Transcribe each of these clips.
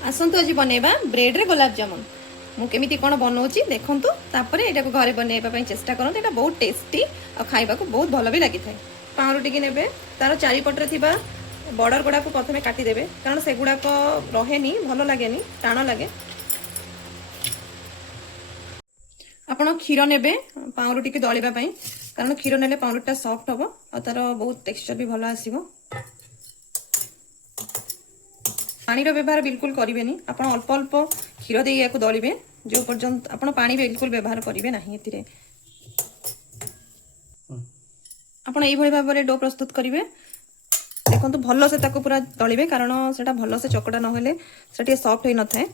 आसतु आज बनैबा ब्रेड रे गुलाब जामुन। मुझे कौन बनाऊँगी देखूँ तापर यहाँ को घरे बनवाई चेष्टा करूँ। यहाँ बहुत टेस्टी और खाइबा को बहुत भल भी लगी था। पाउरुटी की ने तार चारिपटे थी बॉर्डर गुड़ाक प्रथम काटिदेवे कारण से गुड़ाक रहे भल लगे टाण लगे। आपण क्षीर ने पाउरुटी की दलिया कारण क्षीर ने पाउरुटा सॉफ्ट हम और तार बहुत टेक्सचर भी भल आसो। पानी व्यवहार बिल्कुल करेंगे आप अल्प अल्प क्षीर दे या दलिए जो पर्यंत आप पानी बिल्कुल व्यवहार करेंगे ना। आपड़ ये भाव में डो प्रस्तुत करेंगे देखो भल से पूरा दलिए कारण से भल से चकटा ना से सॉफ्ट हो न था।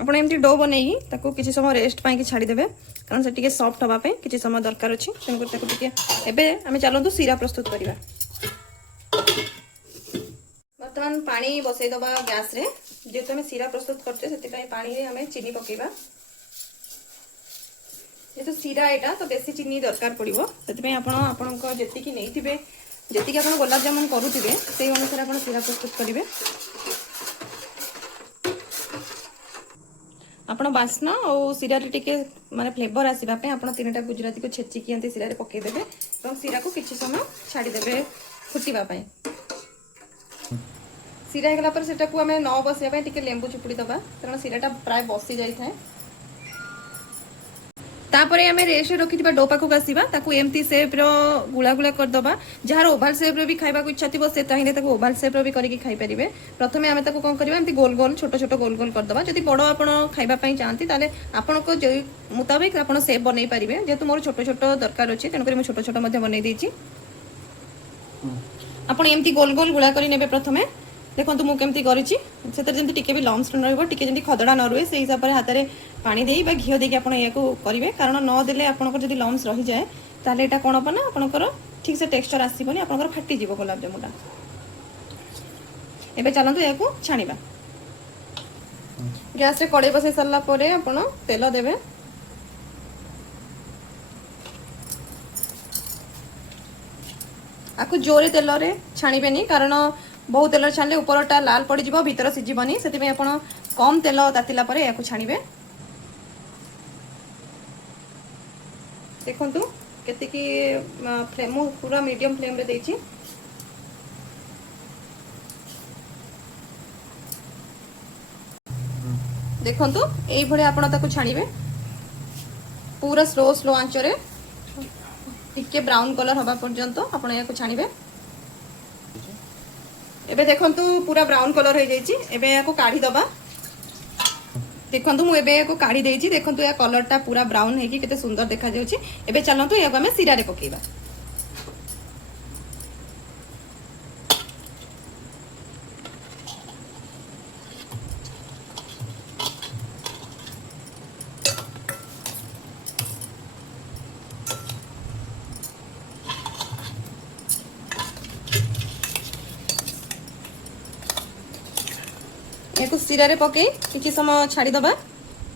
आपड़ एमती डो बनई किसी समय रेस्ट पाई छाड़देवे कारण से सॉफ्ट हाँपाई किसी समय दरकार अच्छी तेणुकर आम चलतु सीरा प्रस्तुत करवा। बर्तमान पानी बसईदबा गैस रे जेहेतु आम सीरा प्रस्तुत करते से पानी रे आम चीनी पकेबा। जेहेतु सीरा एटा तो बेसी चीनी दरकार पड़ो से आपण जी नहीं जी आप गुलाब जामुन करुवे से अनुसार आप सीरा प्रस्तुत करेंगे। आपण बास्ना और सीरा टिके माने फ्लेवर आसवाई आप 3टा गुजराती को छेचिकी सीरा रे पकईदेवे और सीरा को किसी समय छाड़देवे फुटापी। सीरा होगा पर सेटा को आम न बसाई टिके लेंबू चुपुड़ी दबा कारण सीराटा प्राय बसी जाए था। तापर आम रेस्ट रखी डो पाखक आसवा एमती सेप गुला गुला करदबा। जार ओभाल सेप भी खाइबा इच्छा थी से चाहिए ओभाल सेप भी करके खाईपारे। प्रथम आम कौन करवा एमती गोल गोल छोट छोट गोल गोल करदबा। जदि बड़ आप खाइबापी चाहती ताले आपण को जो मुताबिक आप सेप बनई पारे। जेहेतु मोर छोट छोट दरकार अच्छे तेणुक मुझे छोट छोट बनई देछि। आपण एमती गोल गोल गुला करी नेबे। प्रथमे देखो मुझे करी टिके भी लम्स रे खदड़ा न रुए से हिसाब से हाथ में पानी दे घी देके आप करेंगे कारण नदेले आपंकर लम्स रही जाए ताले एटा कौन हम ना आपंकर ठीक से टेक्सचर आसबनी आपंकर फाटी गुलाब जामुनटा। एबे चलतु या छाणीबा। गैस रे कड़े बसई सारा पर आप तेल देवे। आपको जोरे तेल रे छाणीबेनी कारण बहुत तेल छाणले ऊपरटा लाल पड़ जाव भीतर सीझबनी से कम तेल तातिला पर या छाणीबे। देखु केतिकी फ्लेम पूरा मीडियम फ्लेम रे देछि। देखु यही भाई आप छाणीबे पूरा स्लो स्लो आंच रे टिके ब्राउन कलर हवा पर्यंत आप छाणीबे। एबे देखंतु पूरा ब्राउन कलर हो जाइए। एबे या काढ़ी दबा। देखंतु मु एबे या काढ़ी देइछि। देखंतु या कलरटा पूरा ब्राउन है कि केते सुंदर देखा जाउछि। एबे चलंतु या हमें सीरा रे पकेइबा। या सीरा रे पकई किसी समय छाड़ीदबा।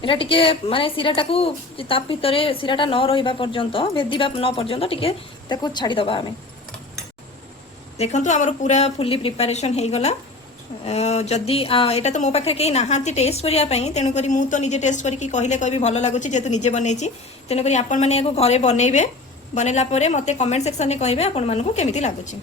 यहाँ टिके माने सीराटा को ताप भितर सीराटा न रहा पर्यंत भेदिबा न पर्यंत टिके ताको छाड़ीदबा। आम देखंतु आमर पूरा फुल्ली प्रिपरेशन हो गला। जदि यहाँ तो मो पाखे कहीं नहांती टेस्ट करने तेणुक मु तो निजे टेस्ट करके कहले कह भल लगुच जेहेतु निजे बनई तेणुक आपण मैंने घरे बनइबे। बनैला मते कमेंट सेक्शन में कहे आपण मानकु केमिति लागुची।